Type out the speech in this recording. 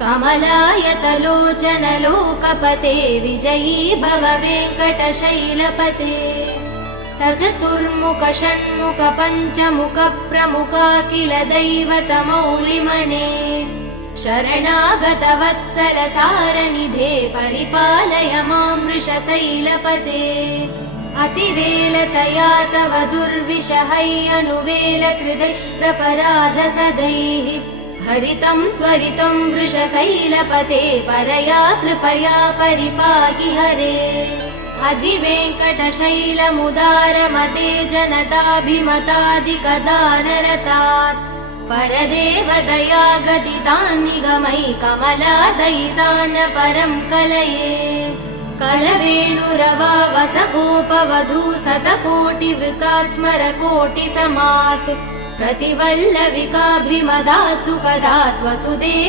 कमलायतलोचन लोकपते विजयी भव वेङ्कटशैलपते स चतुर्मुख षण्मुख पञ्चमुख प्रमुखाखिल दैवतमौलिमणे शरणागत वत्सल सारनिधे परिपालय मां वृषशैलपते अतिवेलतया तव दुर्विषहै अनुवेलकृदै प्रपराध सदैः हरितं त्वरितं वृषशैलपते परया कृपया परिपाहि हरे अधिवेङ्कटशैलमुदारमते जनताभिमतादिकदानरतात् परदेवदया गदितान् निगमै कमलादयितान् परं कलये कलवेणुरवा वसगोपवधू शतकोटिवृतात् स्मरकोटिसमात् प्रतिवल्लविकाभिमदात् सुखदात् वसुदेव